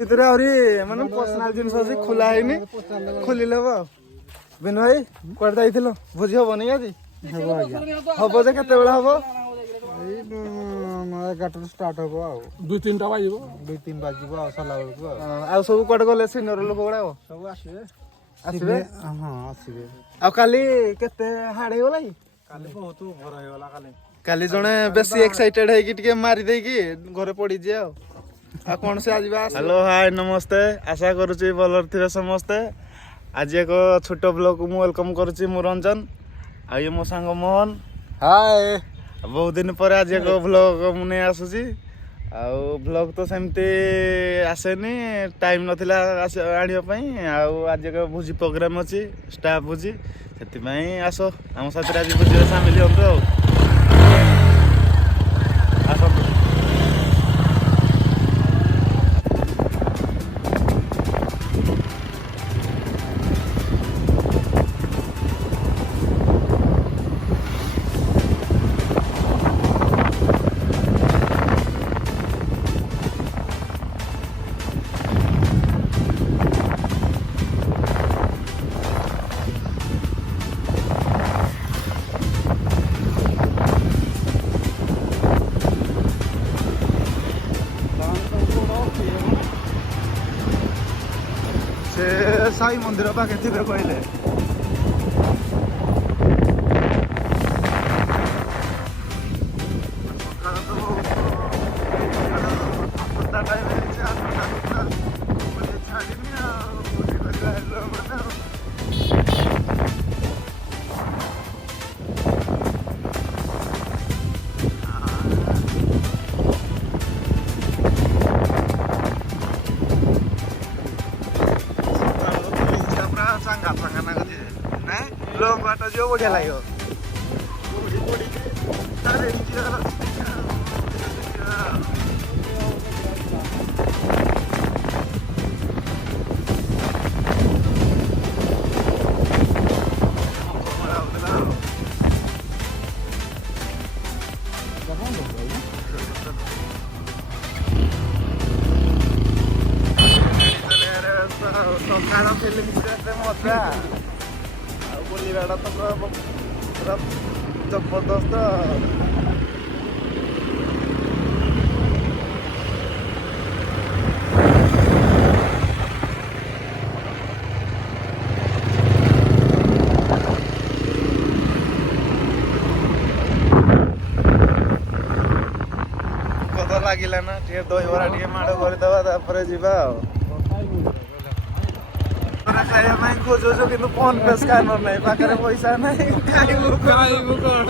ଭିତରେ ଆହୁରି ମାନେ ପର୍ସନାଲ ଜିନିଷ ଅଛି ଖୋଲା ହେଇନି ଖୋଲିଲେ ହବ ଆଉ। ବିନୁ ଭାଇ କୁଆଡେ ଯାଇଥିଲ? ଭୋଜି ହବନି ଆଜି? ହବ ଯେ କେତେବେଳେ ହବ? ଏଇ 11ଟାରୁ ଷ୍ଟାର୍ଟ ହବ ଆଉ 2-3ଟା ବାଜିବ 2-3 ବାଜିବ ଆଉ ସରିଲା ବେଳକୁ ଆଉ ସବୁ କୁଆଡେ ଗଲେ ସିନିୟର ଲୋକ ଗୁଡାକ? ସବୁ ଆସିବେ ଆସିବେ? ହଁ ଆସିବେ। ଆଉ କାଲି କେତେ ହାର୍ଡ ହେଇଗଲା କି? କାଲି ବହୁତ ଓଭର ହେଇଗଲା କାଲି ଜଣେ ବେଶୀ ଏକ୍ସାଇଟେଡ ହେଇକି ଟିକେ ମାରି ଦେଇକି ଘରେ ପଡିଛି ଆଉ କଣ ସେ ଆଜି ହ୍ୟାଲୋ ହାଇ ନମସ୍ତେ ଆଶା କରୁଛି ଭଲରେ ଥିବେ ସମସ୍ତେ। ଆଜି ଏକ ଛୋଟ ବ୍ଲଗକୁ ମୁଁ ୱେଲକମ କରୁଛି ମୁଁ ରଞ୍ଜନ ଆଉ ଇଏ ମୋ ସାଙ୍ଗ ମୋହନ। ହାଏ ବହୁତ ଦିନ ପରେ ଆଜି ଏକ ବ୍ଲଗ ମୁଁ ନେଇ ଆସୁଛି ଆଉ ବ୍ଲଗ ତ ସେମିତି ଆସେନି ଟାଇମ ନଥିଲା ଆଣିବା ପାଇଁ ଆଉ ଆଜି ଏକ ଭୋଜି ପ୍ରୋଗ୍ରାମ ଅଛି ଷ୍ଟାଫ ଭୋଜି ସେଥିପାଇଁ ଆସ ଆମ ସାଥିରେ ଆଜି ଭୋଜିରେ ସାମିଲ ହୁଅନ୍ତୁ ଆଉ ଆସନ୍ତୁ। ସେ ସାଇ ମନ୍ଦିର ପାଖେ ଥିବେ କହିଲେ। Belum atau jauh dia lah yo. Kalau film itu moda. ବୁଲିବାଟା ତ ପୁରା ଜବରଦସ୍ତ। ଭୋକ ତ ଲାଗିଲା ନା ଟିକେ ଦହିବରା ଟିକେ ମାଡ଼ କରିଦେବା ତାପରେ ଯିବା ଆଉ ଖାଇବା ପାଇଁ ଖୋଜୁଛୁ କିନ୍ତୁ ଫୋନ ପେ ସ୍କାନର ନାହିଁ ପାଖରେ ପଇସା ନାହିଁ ଖାଇବୁ କଣ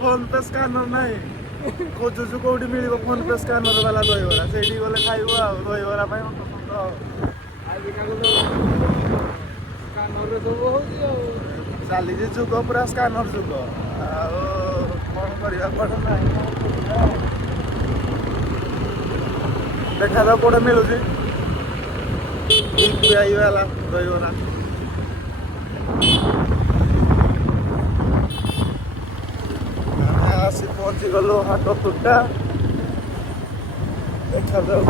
ଫୋନ ପେ ସ୍କାନର ନାହିଁ ଖୋଜୁଛୁ କୋଉଠି ମିଳିବ ଫୋନ ପେ ସ୍କାନର ବାଲା ଦହିବରା ସେଇଠି ଗଲେ ଖାଇବୁ ଆଉ ଦହିବରା ପାଇଁ ଚାଲିଛି ଯୁଗ ପୁରା ସ୍କାନର ଯୁଗ ଆଉ କଣ କରିବା କୁଆଡେ ନାହିଁ ଦେଖାଯାଉ କୋଉଟା ମିଳୁଛି वाला दहीबरा आसी पहुंची गलु हाट तुटा देखा जाऊ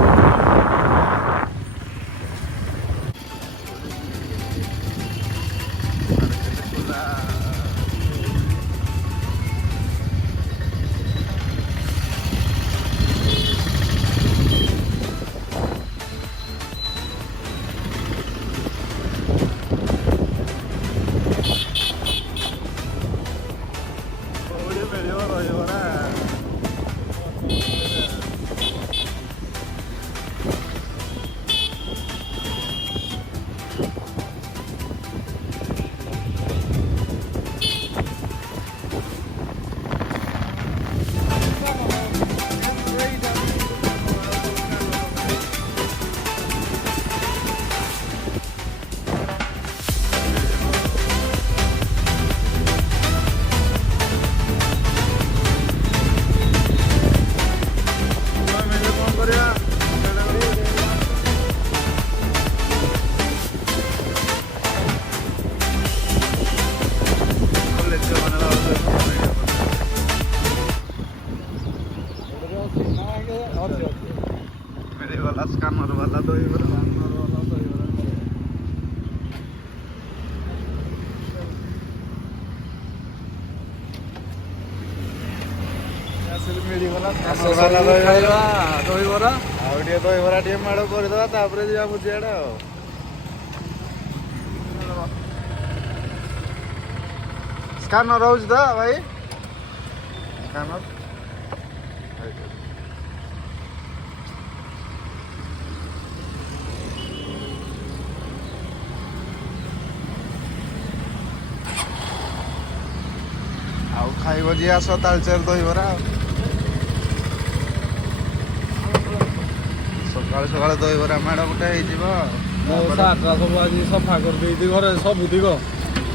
ବାଲା ଦହିବରା ଆସିଲେ ମିଳିଗଲା ଖାଇବା ଦହିବରା। ଆଉ ଟିକେ ଦହିବରା ଟିକେ ମାଡ଼ କରିଦେବା ତାପରେ ଯିବା ଭୁଜିଆଡେ ଆଉ। ସ୍କାନର ରହୁଛି ତ ଭାଇ? ସ୍କାନର ଆଉ ଖାଇବ ଯିଏ ଆସ ତାଳଚେର ଦହିବରା ଆଉ। ସକାଳୁ ସକାଳୁ ଦହିବରା ମାଡ଼ ଗୋଟେ ହେଇଯିବ ଆଉ। ମୋ ସାର୍ଟଟା ସବୁ ଆଜି ସଫା କରିଦେଇଛି ଘରେ ସବୁ ଦିଗ।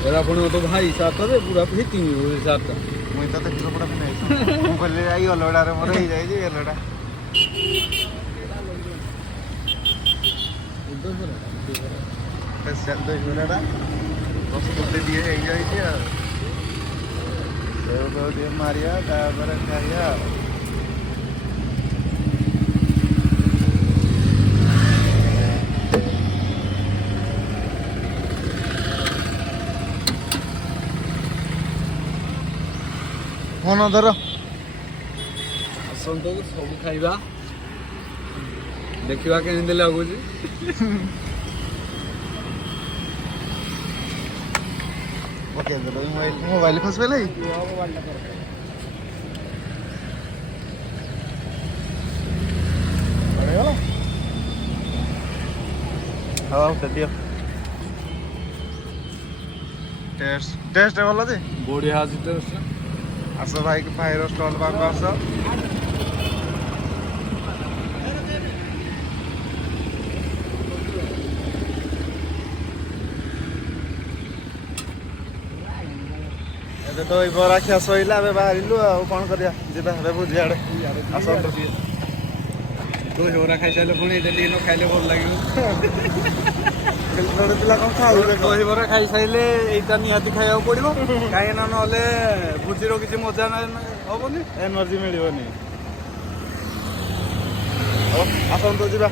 ଏରା ପୁଣି ତ ଭାଇ ସାର୍ଟରେ ପୁରା ଫିଟିଂ ହଉଛି ସାର୍ଟଟା। ମୁଇଁ ତ ଦେଖି କପଡ଼ା ପିନ୍ଧାଇଛି ମୁଁ କହିଲି ଏଇ ଅଲଗଡ଼ାରେ ମୋର ହେଇଯାଇଛି ଅଲଗଡ଼ା। ସ୍ପେଶାଲ ଦହିବରାଟା ପ୍ରସ୍ତୁତି ଟିକେ ହେଇଯାଇଛି ଆଉ। ସେଉ ଟିକେ ମାରିବା ତାପରେ ଖାଇବା ଆଉ। ମନ ଧର ଆସନ୍ତୁ ସବୁ ଖାଇବା ଦେଖିବା କେମିତି ଲାଗୁଛି। ମୋବାଇଲ ଖସି ପଇଲା ହଉ ଦିଅ ଟେଷ୍ଟ ଭଲ ଯେ ବଢିଆ ଅଛି ଟେଷ୍ଟ। ଆସ ଭାଇର ଷ୍ଟଲ୍ ପାଖକୁ ଆସ। ଏବେ ତ ଏଇ ବରା ଖିଆ ସଇଲା ଏବେ ବାହାରିଲୁ ଆଉ କଣ କରିବା ଯିବା ଏବେ ଭୁଜିଆଡେ ଆସନ୍ତୁ। ଦହିବରା ଖାଇସାରିଲେ ପୁଣି ଏଇଟା ଟିକେ ନ ଖାଇଲେ ଭଲ ଲାଗିବ। ପିଲା କଣ ଖାଉଥିଲେ ଦହିବରା ଖାଇସାରିଲେ ଏଇଟା ନିହାତି ଖାଇବାକୁ ପଡିବ କାହିଁକି ନା ନହେଲେ ଭୋଜିର କିଛି ମଜା ହବନି, ଏନର୍ଜି ମିଳିବନି। ହଉ ଆସନ୍ତୁ ଯିବା।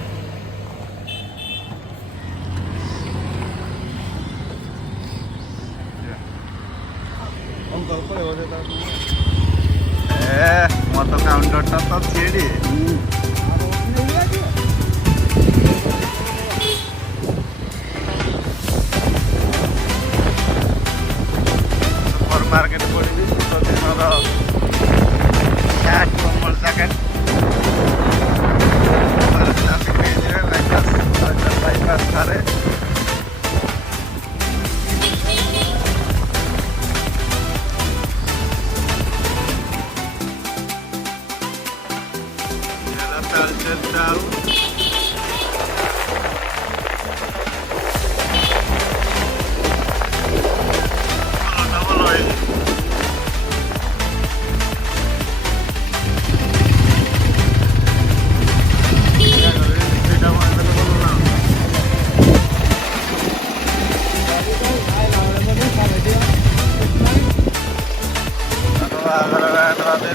ମୋର ତ କାଉଣ୍ଟରଟା ତ ଛିଡ଼ି ସୁପର ମାର୍କେଟ ପଡ଼ିବି ଶୀତଦିନର ହ୍ୟାଟ୍ କମ୍ବଳ ଜ୍ୟାକେଟ୍ ନେଇଯିବେ ବାଇପାସ୍ ଠାରେ। Taଳଚେର ଟାଉନ ଭଲ ହେଇଛି।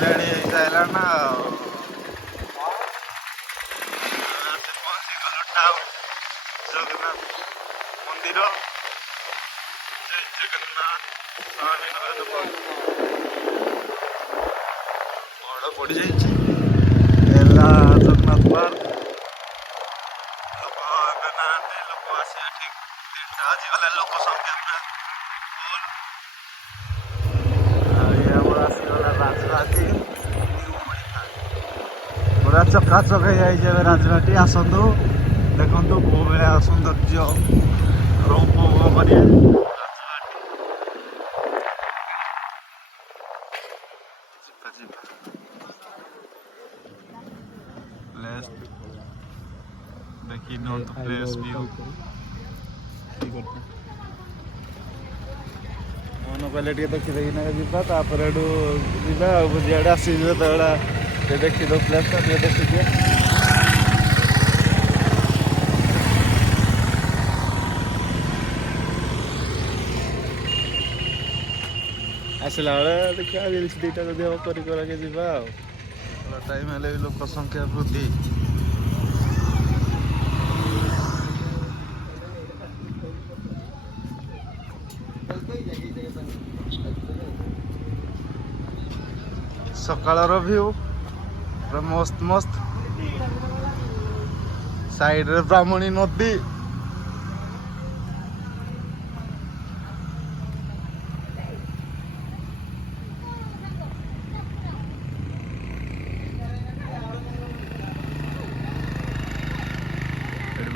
ରେଡି ହେଇସାରିଲା ନା ଆଉ। ଜଗନ୍ନାଥ ମନ୍ଦିର ଜୟ ଜଗନ୍ନାଥ ବଡ଼ ପଡ଼ିଯାଇଛି ହେଲା ଜଗନ୍ନାଥ ପାର୍କ। ଲୋକ ଏବେ ନାହାନ୍ତି, ଲୋକ ଆସିବା ଠିକ 3ଟା ବାଜିଗଲା। ଲୋକ ସଂଖ୍ୟା ପୁରା ଫୁଲ। ଆଉ ଇଏ ଆମର ଆସିଗଲା ରାଜବାଟୀ ପୁରା ଚକାଚକ ହେଇଯାଇଛି ଏବେ ରାଜବାଟୀ। ଆସନ୍ତୁ ଦେଖନ୍ତୁ କୋଉ ଭଳିଆ ସୌନ୍ଦର୍ଯ୍ୟ ଉପଭୋଗ କରିବେ। ଦେଖି ନିଅନ୍ତୁ ପ୍ଲେସ୍ ଭିଉ। ମନ କହିଲେ ଟିକେ ଦେଖିଦେଇକିନା ଯିବା ତାପରେ ଏଠୁ ଯିବା ଆଉ ଭୁଜିଆଡ଼େ ଆସିଯିବ ଯେତେବେଳେ ଟିକେ ଦେଖିଦେଉ ପ୍ଲେସ୍ଟା ଟିକେ ଦେଖିଦିଅ। ଆସିଲା ବେଳେ ଦେଖିବା ରିଲ୍ସ ଦୁଇଟା ଯଦି ହବ କରି କରାକେ ଯିବା ଆଉ। ଟାଇମ୍ ହେଲେ ବି ଲୋକ ସଂଖ୍ୟା ବୃଦ୍ଧି। ସକାଳର ଭ୍ୟୁ ପୁରା ମସ୍ତ ମସ୍ତ। ସାଇଡରେ ବ୍ରାହ୍ମଣୀ ନଦୀ।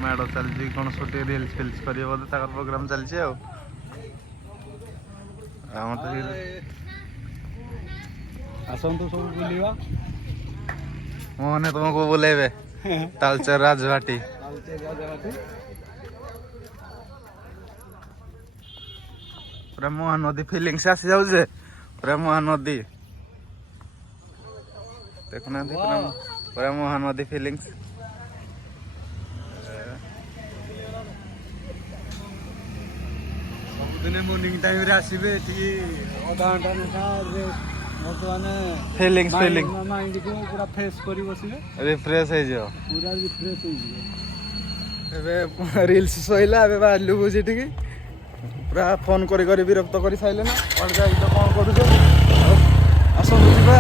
ମାଡ଼ ଚାଲିଛି କ'ଣ ସୁଟି ରିଲ୍ସ ଫିଲ୍ସ କରିବ ବୋଧେ ତାଙ୍କର ପ୍ରୋଗ୍ରାମ ଚାଲିଛି ଆଉ ଆମର ତ ଆସନ୍ତୁ ସବୁ ବୁଲିବା। ମୋହନେ ତୁମକୁ ବୁଲେଇବେ ତାଳଚେର ରାଜବାଟୀ। ପୁରା ମହାନଦୀ ଫିଲିଙ୍ଗସ ଆସି ଯାଉଛି ପୁରା ମହାନଦୀ ଦେଖୁନାହାନ୍ତି ପୁରା ମହାନଦୀ ଫିଲିଙ୍ଗସ। ସବୁଦିନେ ମର୍ଣ୍ଣିଂ ଟାଇମରେ ଆସିବେ ଏଠିକି ଅଧା ଘଣ୍ଟା ଲେଖା ବର୍ତ୍ତମାନ ଫିଲିଙ୍ଗସ ଫିଲିଙ୍ଗ ମାଇଣ୍ଡକୁ ପୁରା ଫ୍ରେଶ କରି ବସିବେ, ରିଫ୍ରେଶ ହେଇଯିବ। ପୁରା ରିଫ୍ରେଶ ହେଇଯିବ। ଏବେ ରିଲ୍ସ ସଇଲା ଏବେ ବାହାରିଲୁ ବୁଝି ଟିକେ ପୁରା ଫୋନ କରି କରି ବିରକ୍ତ କରି ସାଇଲେ ନା କ'ଣ ଯାଇକି ତ କ'ଣ କରୁଛ ଆସନ୍ତୁ ଯିବା।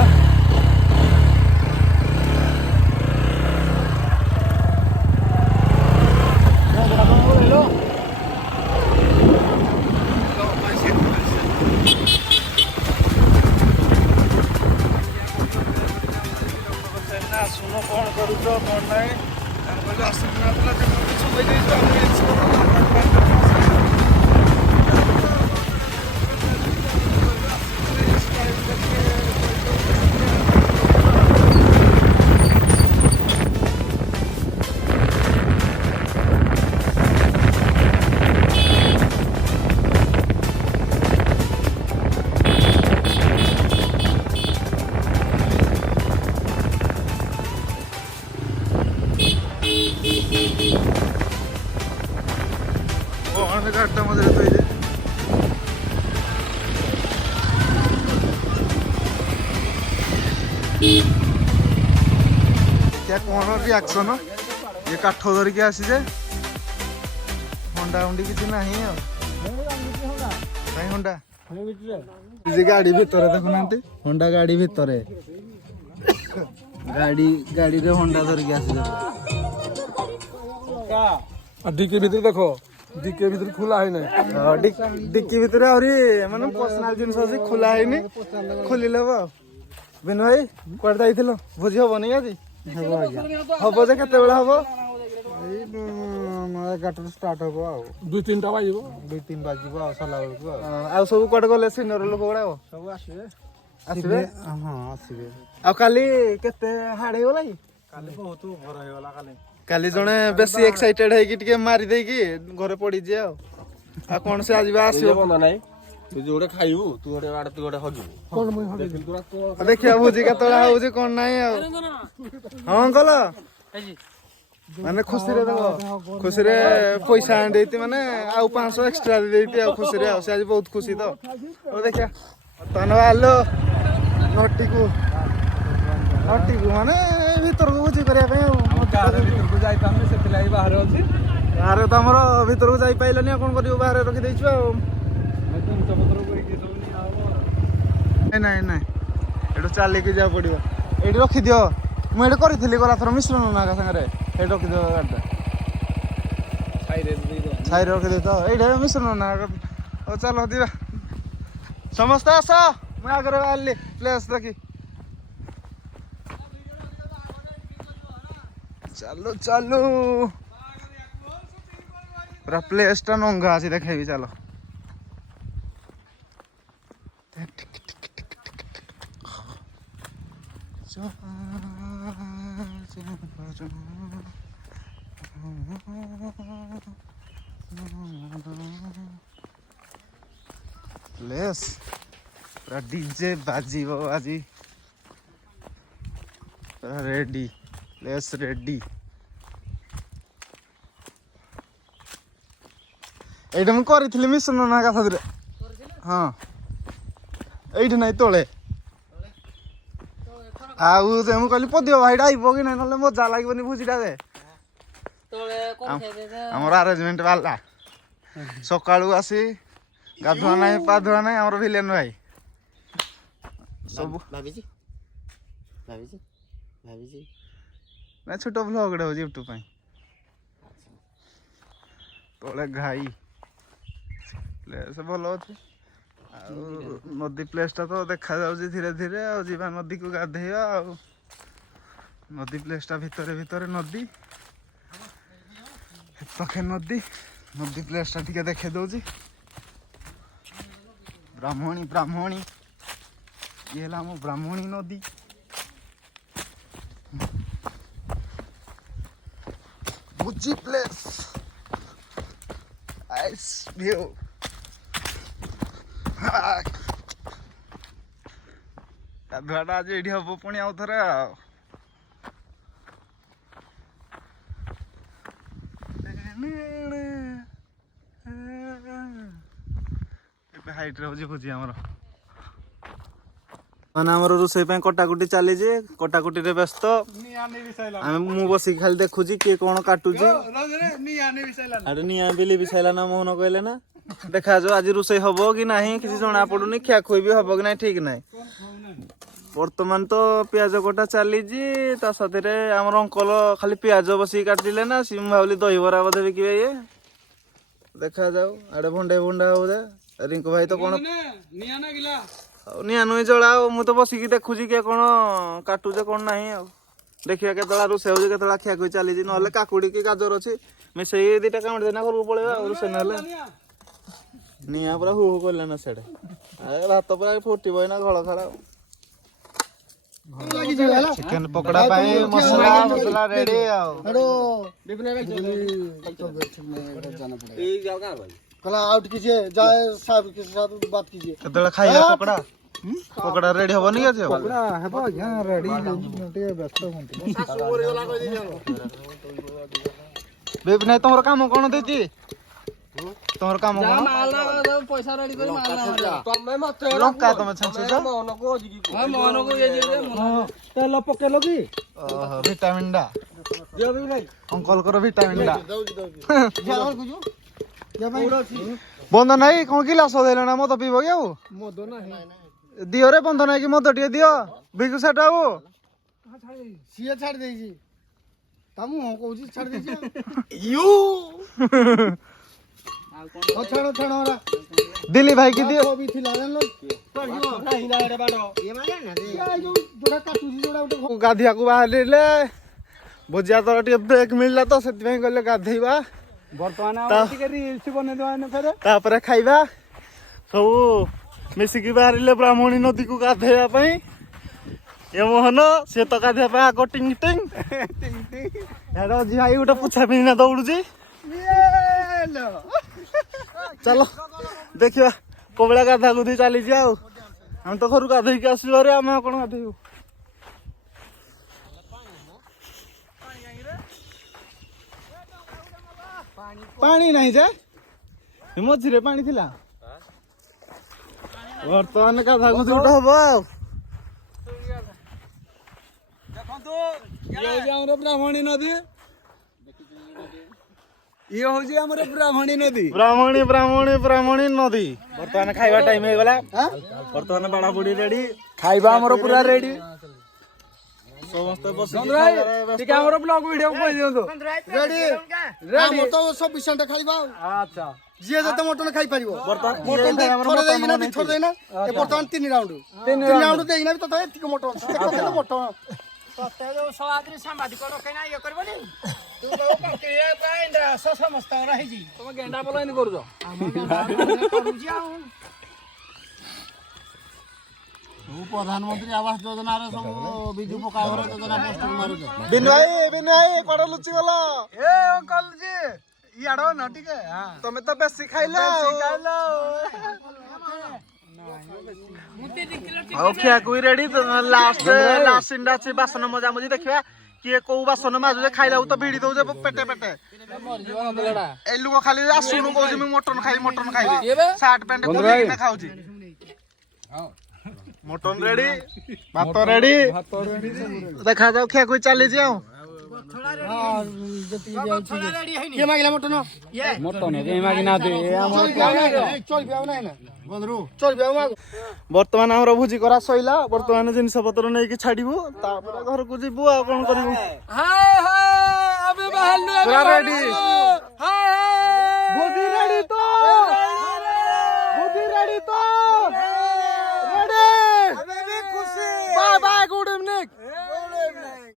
ଶୁଣ କ'ଣ କରୁଛ କ'ଣ ନାହିଁ ଆମେ କହିଲୁ ଆସିକିନା ପିଲା କିଛି କହିଦେଇଛୁ ଆମେ କ'ଣ ଗାଡ଼ିଟା ମଝିରେ ଥୋଇଦେ। क्या कौन रिएक्शन ये काठ धरिकी आसीजे हंडा हुंडी किसी ना हंडा गाड़ी भितर देखुना हंडा गाड़ी भितर गाड़ी रे हंडा धरिकी आसीजे डिक्की भीतर देखो डिक्की भीतर खुला है नहीं डिक्की भितर आहरी माने पर्सनल जिनिस अछि खुला हैनी खोली लेबो। बिन भाई कुआडे जाइथिलो भोजी हबनी आज हब जे केते बेला हब 11 स्टार्ट हबो आ 2-3टा बाजिबो 2-3 बाजिबो आ सला बेलको आ सब कुआडे गले सिनियर लोक गुडा सब आसीबे हां आसीबे आ काली केते हाडे होला की काली बहुत भर हे होला काली जणे बेसी एक्साइटेड है कि टिके मारी दे कि घरे पड़ी जे आ कोन से आजीबा आसीबो बंदा नाही तू जोडे खाइबू तू गोटे आड़ तू गोटे हगिबू कोन मई हगे तुरा तो देखिया भोजी केतला होउजी कोन नाही आ हां अंकल माने खुशी रे देखो खुशी रे पैसा आन देती माने आ 500 एक्स्ट्रा दे देती आ खुशी रे से आज बहुत खुशी तो ओ देखिया धन्यवाद लो नोटी को माने भीतर को बुझी करिया पे कार भीतर को जाई तामे से लाई बाहर अछि यार त हमरो भीतर को जाई पाइलनी कोन करियो बाहर रखि दैछु आ नहीं नहीं एटो चाली के जा पड़ियो एटी रखि दियो मु एटी करिथिली गला थर मिश्रण ना का संगे एटी रखि दियो गाडा छाई रखि दे तो एटी मिश्रण ना ओ चलो दिबा समस्त आस मु आगरे आली प्लेस देखि चलो चलो पूरा प्लेस टा नंगा आसी देखेबी चलो प्लेस पूरा डीजे बाजीबो आजी पूरा रेडी प्लेस रेडी एटा मु करिथिली मिशन ना का सादरे हां एठी नाही तोळे आउ जे मु कहली पदियो भाईडा आइबो कि नाही नले मजा लागबनी भुजिटा दे तोळे कोन खाइबे हमर अरेंजमेंट वाला सकाळू आसी गाधुआ नाही पाधुआ नाही हमर विलेन भाई सब भाभी जी ଭାବିଛି ଭାବିଛି ନା ଛୋଟ ବ୍ଲଗଟେ ହଉଛି ୟୁଟ୍ୟୁବ ପାଇଁ ତଳେ ଘାଇ ପ୍ଲେସ୍ ଭଲ ଅଛି ଆଉ ନଦୀ ପ୍ଲେସ୍ଟା ତ ଦେଖାଯାଉଛି ଧୀରେ ଧୀରେ ଆଉ ଯିବା ନଦୀକୁ ଗାଧେଇବା ଆଉ ନଦୀ ପ୍ଲେସ୍ଟା ଭିତରେ ଭିତରେ ନଦୀ ପାଖେ ନଦୀ ନଦୀ ପ୍ଲେସ୍ଟା ଟିକେ ଦେଖେଇ ଦଉଛି ବ୍ରାହ୍ମଣୀ ଇଏ ହେଲା ଆମ ବ୍ରାହ୍ମଣୀ ନଦୀ ବୁଜି ପ୍ଲେସ୍ ଆଇସ୍ ଭିଉ ଗାଧୁଆଟା ଆଜି ଏଇଠି ହବ ପୁଣି ଆଉ ଥରେ ଆଉ ଏବେ ହାଇଟ୍ରେ ହଉଛି ଭୋଜି ଆମର ମାନେ ଆମର ରୋଷେଇ ପାଇଁ କଟାକୁଟି ଚାଲିଛି କଟାକୁଟିରେ ବ୍ୟସ୍ତ ଆମେ ମୁଁ ବସିକି ଖାଲି ଦେଖୁଛି କିଏ କଣ କାଟୁଛି ଆରେ ନିଆଁ ବିଲି ବି ସାଇଲା ନା ମୋହନ କହିଲେ ନା ଦେଖାଯାଉ ଆଜି ରୋଷେଇ ହବ କି ନାହିଁ କିଛି ଜଣା ପଡୁନି ଖିଆଖୁଇ ବି ହବ କି ନାହିଁ ଠିକ ନାହିଁ ବର୍ତ୍ତମାନ ତ ପିଆଜ କଟା ଚାଲିଛି ତା ସାଥିରେ ଆମର ଅଙ୍କଲ ଖାଲି ପିଆଜ ବସିକି କାଟିଲେ ନା ମୁଁ ଭାବିଲି ଦହିବରା ବୋଧେ ବିକିବେ ଇଏ ଦେଖାଯାଉ ଆଡେ ଭଣ୍ଡା ହବ ରିଙ୍କୁ ଭାଇ ତ କଣ ଆଉ ନିଆଁ ନୁଇଁ ଜଳା ଆଉ ମୁଁ ତ ବସିକି ଦେଖୁଛି କିଏ କଣ କାଟୁଛେ କଣ ନାହିଁ ଆଉ ଦେଖିବା କେତେବେଳେ ରୋଷେଇ ହଉଛି କେତେବେଳେ ଖିଆଖୁଇ ଚାଲିଛି ନହେଲେ କାକୁଡି କି ଗାଜର ଅଛି ମିଶେଇ ଦିଟା କାମୁଡି ଦେନା ଘରକୁ ପଳେଇବା ଆଉ ରୋଷେଇ ନହେଲେ ନିଆଁ ପୁରା ହୁ ହୁ କଲେ ନା ସେଆଡେ ଭାତ ପୁରା ଫୁଟିବ ଏଇନା ଘଳ ଖାଳ ଚିକେନ ପକୋଡା ପାଇଁ ମସଲା ରେଡି ଆଉ କେତେବେଳେ ଖାଇବା ପକୋଡା ପକୋଡା ରେଡି ହବନି କି ଆଜି ବେବି ନାଇଁ ତମର କାମ କଣ ଦେଇଛି ତମର କାମ କଣ ଲଙ୍କା ତମେ ଛାଞ୍ଚୁଛ ତେଲ ପକେଇଲ କି ଭିଟାମିନ ଟା ଅଙ୍କଲଙ୍କର ଭିଟାମିନ ଟା ବନ୍ଧ ନାହିଁ କଣ ଗିଲାସ ଦେଲେ ନା ମଦ ପିଇବ କି ଆଉ ଦିଅରେ ବନ୍ଧ ନାହିଁ କି ମଦ ଟିକେ ଦିଅ ବିକୁ ସେଟା ଆଉ ସିଏ ଛାଡି ଦେଇଛି ତା ମୁଁ କହୁଛି ଛାଡି ଦେଇଛି ଦିଲ୍ଲୀ ଭାଇ କି ଦିଅ ଗାଧୋଇବାକୁ ବାହାରିଲେ ଭୋଜିଆ ତର ଟିକେ ବ୍ରେକ୍ ମିଳିଲା ତ ସେଥିପାଇଁ କହିଲେ ଗାଧେଇବା ବର୍ତ୍ତମାନ ଟିକେ ରିଲ୍ସ ବନେଇଦବା ଫେରେ ତାପରେ ଖାଇବା ସବୁ ମିଶିକି ବାହାରିଲେ ବ୍ରାହ୍ମଣୀ ନଦୀକୁ ଗାଧେଇବା ପାଇଁ ଏ ମୋହନ ସିଏ ତ ଗାଧେଇବା ପାଇଁ ଆଗ ଟିଙ୍ଗ ଟିଙ୍ଗ ଅଜି ଭାଇ ଗୋଟେ ପୁଛା ପିନ୍ଧିନା ଦୌଡୁଛି ଚାଲ ଦେଖିବା କୋବଳା ଗାଧା ଗୁଧି ଚାଲିଛି ଆଉ ଆମେ ତ ଘରୁ ଗାଧେଇକି ଆସିବୁ ଆରେ ଆମେ ଆଉ କଣ ଗାଧେଇବୁ ପାଣି ନାହିଁ ଯେ ମଝିରେ ପାଣି ଥିଲା ବର୍ତ୍ତମାନ ଗାଧା ଗୁଧି ଗୋଟେ ହବ ଆଉ ଦେଖନ୍ତୁ ଆମର ବ୍ରାହ୍ମଣୀ ନଦୀ ଇଏ ହଉଛି ଆମର ବ୍ରାହ୍ମଣୀ ନଦୀ ବ୍ରାହ୍ମଣୀ ନଦୀ ବର୍ତ୍ତମାନ ଖାଇବା ଟାଇମ ହେଇଗଲା ବର୍ତ୍ତମାନ ବାଡା ବୁଡି ରେଡି ଖାଇବା ଆମର ପୁରା ରେଡି ସମସ୍ତେ ଟିକେ ଆମର ବ୍ଲଗ ଭିଡିଓ କହିଦିଅନ୍ତୁ ଆମର ତ 24 ଘଣ୍ଟା ଖାଇବା ଆଉ ଆଚ୍ଛା ଯିଏ ଯେତେ ମଟନ ଖାଇପାରିବ ବର୍ତ୍ତମାନ ଥରେ ଦେଇକିନା ଦିଥର ଦେଇନା ବର୍ତ୍ତମାନ 3 ରାଉଣ୍ଡ ଦେଇକିନା ବି ତଥାପି ଏତିକି ମଟନ ମଟନ ସମସ୍ତଙ୍କର ହେଇଛି ତମେ ଗେଣ୍ଡା ପଲ ଏମିତି କରୁଛ ପ୍ରଧାନମନ୍ତ୍ରୀ ଆବାସ ଯୋଜନାର ସବୁ ବିଜୁ ପକ୍କା ଘର ଯୋଜନା ପୋଷ୍ଟର ମାରୁଛ ବିନୁ ଭାଇ କୁଆଡେ ଲୁଚି ଗଲ ଏ ଅଙ୍କଲ ଜି ଇଆଡ ନ ଟିକେ ତମେ ତ ବେଶୀ ଖାଇଲ ଆଉ ଖିଆକୁଇ ରେଡି ଲାଷ୍ଟ ସିନ୍ ଅଛି ବାସନ ମଜା ମଜି ଦେଖିବା କିଏ କୋଉ ବାସନ ମାଜୁଛେ ଖାଇଲାକୁ ତ ଭିଡି ଦଉଛେ ପେଟେ ଏଇ ଲୋକ ଖାଲି ଆସୁନୁ କହୁଛି ମୁଁ ମଟନ ଖାଇବି ସାର୍ଟ ପ୍ୟାଣ୍ଟ ଖୋଲିକିନା ଖାଉଛି ମଟନ ରେଡି ଭାତ ରେଡି ଦେଖାଯାଉ ଖିଆକୁଇ ଚାଲିଛି ଆଉ କିଏ ମାଗିଲା ମଟନ ମଟନ କେହି ମାଗିନାହାନ୍ତି ଚଳିବି ଆଉ ଆଗ ବର୍ତ୍ତମାନ ଆମର ଭୋଜି କରା ସଇଲା ବର୍ତ୍ତମାନ ଜିନିଷ ପତ୍ର ନେଇକି ଛାଡିବୁ ତାପରେ ଘରକୁ ଯିବୁ ଆଉ କଣ କରିବୁ ହାଏ ହାଏ ଆମେ ବାହାରିଲୁ ପୁରା ରେଡି